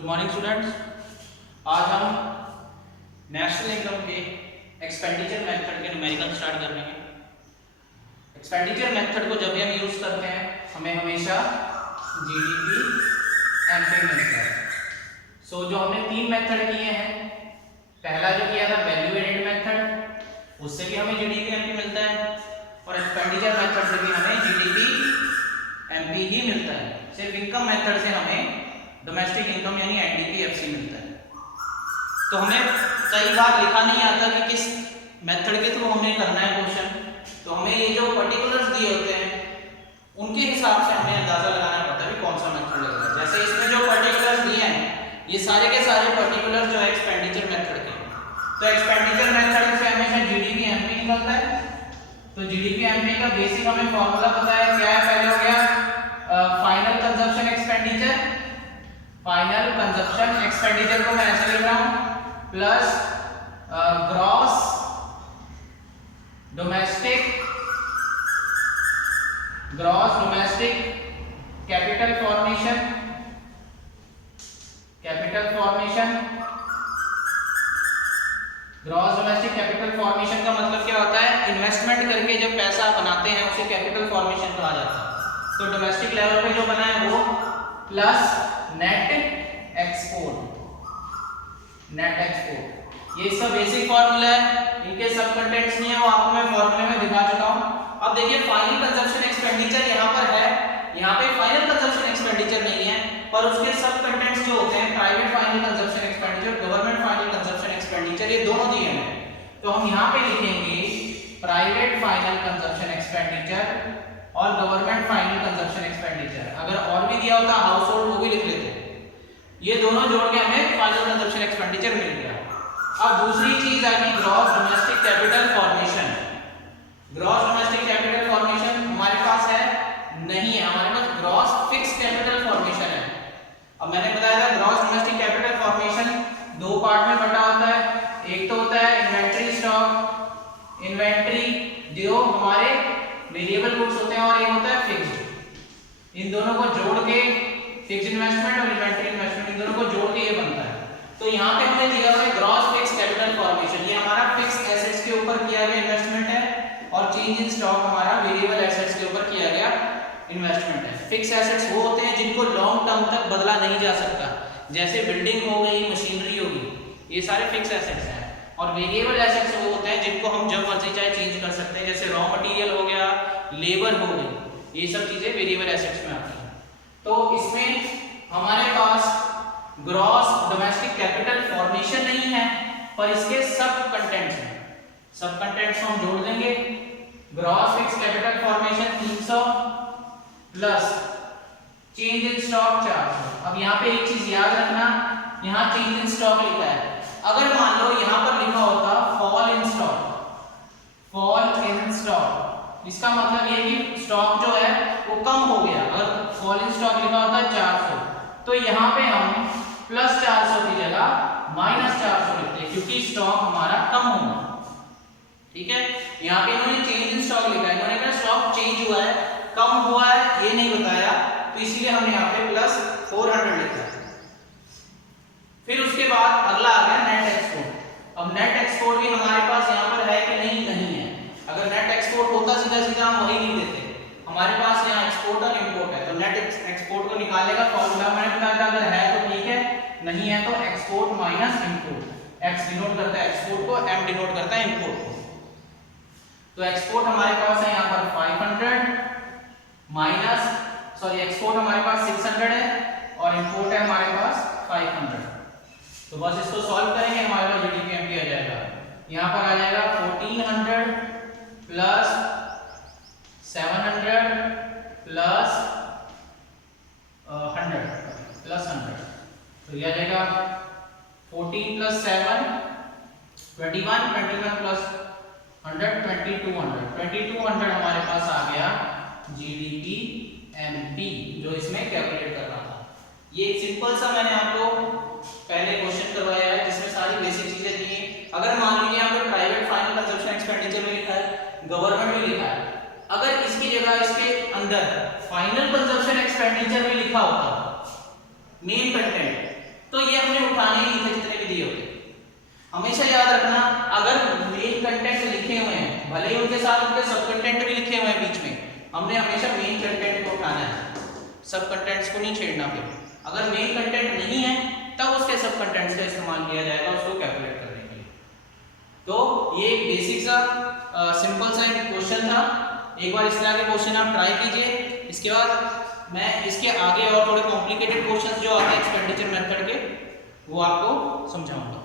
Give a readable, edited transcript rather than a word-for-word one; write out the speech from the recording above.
Good morning students. आज हम national income के एक्सपेंडिचर मेथड के न्यूमेरिकल स्टार्ट कर रहे हैं। एक्सपेंडिचर मेथड को जब भी हम यूज करते हैं हमें हमेशा जीडीपी एमपी मिलता है। सो जो हमने तीन मेथड किए हैं, पहला जो किया था वैल्यू एडेड मेथड, उससे भी हमें जीडीपी एमपी मिलता है और एक्सपेंडिचर मेथड से भी हमें जीडीपी एमपी ही मिलता है। सिर्फ इनकम मेथड से हमें डोमेस्टिक इनकम यानी एनडीपी-एफसी मिलता है। तो हमें कई बार लिखा नहीं आता कि किस मेथड के थ्रू हमें करना है क्वेश्चन, तो हमें ये जो पर्टिकुलर्स दिए होते हैं उनके हिसाब से हमें अंदाजा लगाना पड़ता है कि कौन सा मेथड लगेगा। जैसे इसमें जो पर्टिकुलर्स दिए हैं ये सारे के सारे पर्टिकुलर्स जो है एक्सपेंडिचर मेथड के, तो एक्सपेंडिचर मेथड से हमेशा जीडीपी एमपी निकलता है। तो जीडीपी एमपी का बेसिक हमें फॉर्मूला पता है, क्या है? पहले हो गया final consumption expenditure, final consumption expenditure को मैं ऐसे लिख रहा हूं plus gross domestic capital formation gross domestic capital formation का मतलब क्या होता है? इन्वेस्टमेंट करके जब पैसा बनाते हैं उसे कैपिटल फॉर्मेशन कहा जाता है। तो डोमेस्टिक लेवल पे जो बना है वो प्लस नेट एक्सपोर्ट, ये इसका बेसिक फॉर्मूला है। इनके सब कंटेंट्स नहीं है, वो आपको मैं फॉर्मूले में दिखा चुका हूं। अब देखिए फाइनल कंजप्शन एक्सपेंडिचर यहां पर है, यहां पे फाइनल कंजप्शन एक्सपेंडिचर नहीं है, पर उसके सब कंटेंट्स जो होते हैं private final consumption expenditure, government final consumption expenditure, ये दोनों दिए हैं। तो हम यहां पे लिखेंगे प्राइवेट फाइनल कंजप्शन एक्सपेंडिचर और गवर्नमेंट फाइनल कंजप्शन एक्सपेंडिचर। अगर और भी दिया होता हाउस होल्ड वो भी लिख लेते। ये दोनों जोड़ के हमें फाइनल कंजप्शन एक्सपेंडिचर मिल गया। अब दूसरी चीज आ गई gross domestic capital formation. Gross domestic capital formation हमारे पास है नहीं है, हमारे पास ग्रॉस फिक्स कैपिटल फॉर्मेशन है। अब मैंने बताया था ग्रॉस डोमेस्टिक कैपिटल फॉर्मेशन दो पार्ट में बटा होता है। एक तो होता है इन्वेंट्री स्टॉक, इन्वेंट्री जो हमारे वेरिएबल गुड्स होते हैं, और एक होता है फिक्स्ड। इन दोनों को जोड़ के फिक्स्ड इन्वेस्टमेंट और इन्वेंट्री इन्वेस्टमेंट, इन दोनों को जोड़ के ये बनता है। तो यहाँ पे हमने दिया हुआ है ग्रॉस फिक्स कैपिटल फॉर्मेशन, ये हमारा फिक्स एसेट्स के ऊपर किया गया इन्वेस्टमेंट है, और चेंज इन स्टॉक हमारा वेरिएबल एसेट्स के ऊपर किया गया इन्वेस्टमेंट है। फिक्स एसेट्स वो होते हैं जिनको लॉन्ग टर्म तक बदला नहीं जा सकता, जैसे बिल्डिंग हो गई, मशीनरी होगी, ये सारे फिक्स एसेट्स हैं। और वेरिएबल एसेट्स वो होते हैं जिनको हम जब मर्जी चाहे चेंज कर सकते हैं, जैसे रॉ मटेरियल हो गया, लेबर हो गई, ये सब चीजें वेरिएबल एसेट्स में आती हैं। तो इसमें हमारे पास ग्रॉस डोमेस्टिक कैपिटल फॉर्मेशन नहीं है, पर इसके सब कंटेंट्स हैं। सब कंटेंट्स हम जोड़ देंगे। Gross fix capital formation 300 plus change in stock 400। अब यहाँ पे एक चीज याद रखना, यहाँ चेंज इन स्टॉक लिखा है, अगर मान लो यहाँ पर लिखा होता फॉल इन स्टॉक, इसका मतलब ये कि स्टॉक जो है वो कम हो गया। अगर फॉल इन स्टॉक लिखा होता 400, तो यहाँ पे हम प्लस 400 की जगह माइनस 400 लिखते हैं, क्योंकि स्टॉक हमारा कम होगा। ठीक है, यहाँ पे इन्होंने चेंज इन स्टॉक लिखा है, इन्होंने कहा स्टॉक चेंज हुआ है, कम हुआ है, ये नहीं बताया, तो इसलिए हमने यहाँ पे प्लस 400 लिखा है। फिर उसके बाद अगला आ गया नेट एक्सपोर्ट। अब नेट एक्सपोर्ट भी हमारे पास यहाँ पर है कि नहीं? नहीं है। अगर नेट एक्सपोर्ट होता सीधा सीधा हम वही लिख देते, हमारे पास यहाँ एक्सपोर्ट और इंपोर्ट है, तो नेट एक्सपोर्ट को निकालने का फॉर्मूला मैंने बताया था, अगर है तो ठीक है, नहीं है तो export minus import. X denote करता है एक्सपोर्ट को, एम डिनोट करता है इंपोर्ट को। तो एक्सपोर्ट हमारे पास है यहाँ पर 500 माइनस, सॉरी एक्सपोर्ट हमारे पास 600 है और इंपोर्ट है हमारे पास 500। तो बस इसको सॉल्व करेंगे, हमारे पास जीडीपी एमपी आ जाएगा। यहाँ पर आ जाएगा 1400 प्लस 700 प्लस 100, तो यह आ जाएगा 14 प्लस 7 21, 21 प्लस 100 2200 हमारे पास आ गया जीडीपी एमपी, जो इसमें कैलकुलेट कर रहा था। ये एक सिंपल सा मैंने आपको पहले क्वेश्चन करवाया है जिसमें सारी बेसिक चीजें दी हैं। अगर मान लीजिए यहाँ पर प्राइवेट फाइनल कंजप्शन एक्सपेंडिचर में लिखा है, गवर्नमेंट में लिखा है, अगर इसकी जगह इसके अंदर फाइनल कंजप्शन एक्सपेंडिचर में लिखा होता मेन कंटेंट, तो ये हमने उठाने ही नहीं थे जितने भी दिए होते। हमेशा याद रखना, अगर मेन कंटेंट लिखे हुए हैं, भले ही उनके साथ उनके सब कंटेंट भी लिखे हुए हैं बीच में, हमने हमेशा मेन कंटेंट को उठाना है, सब कंटेंट्स को नहीं छेड़ना। फिर अगर मेन कंटेंट नहीं है तब उसके सब कंटेंट्स का इस्तेमाल किया जाएगा उसको कैलकुलेट करने के लिए। तो ये एक बेसिक सा सिंपल सा एक क्वेश्चन था। एक बार इस तरह के क्वेश्चन आप ट्राई कीजिए। इसके बाद मैं इसके आगे और थोड़े कॉम्प्लिकेटेड क्वेश्चंस जो आते हैं एक्सपेंडिचर मेथड के, वो आपको समझाऊंगा।